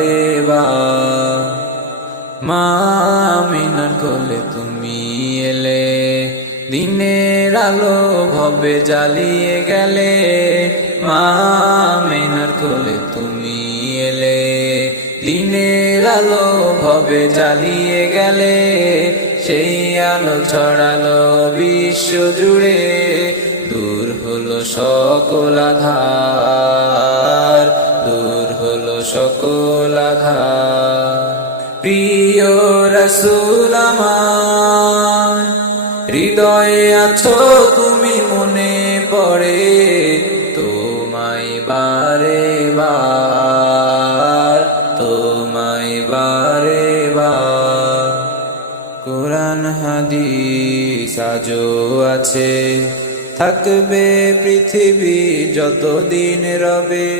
বারে বার মা আমিনার কোলে তুমি এলে, দিনের আলো ভবে জ্বালিয়ে গেলে। মা আমিনার কোলে তুমি এলে, দিনের আলো ভবে জ্বালিয়ে গেলে। সেই আলো ছড়ালো বিশ্ব জুড়ে, দূর হলো সকল আধার। রসুল হৃদয়ে আছো তুমি, মনে পড়ে তোমায় বারে বার তোমায় বারে বার কোরআন, হাদিস আজও আছে, থাকবে পৃথিবী যতদিন রবে।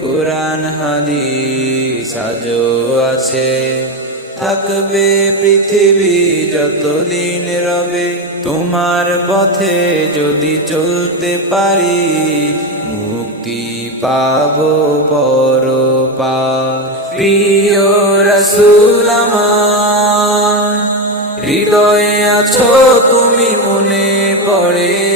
কোরআন, হাদিস আজও আছে। থাকবে পৃথিবী যতদিন রবে। তোমার পথে যদি চলতে পারি, মুক্তি পাবো পরপার। প্রিয় রসুল হৃদয়ে আছো তুমি, মনে পড়ে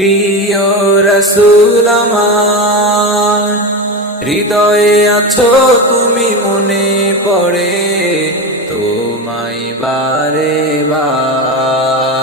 প্রিয় রসুল হৃদয়ে আছো তুমি মনে পড়ে তোমায় বারে বার।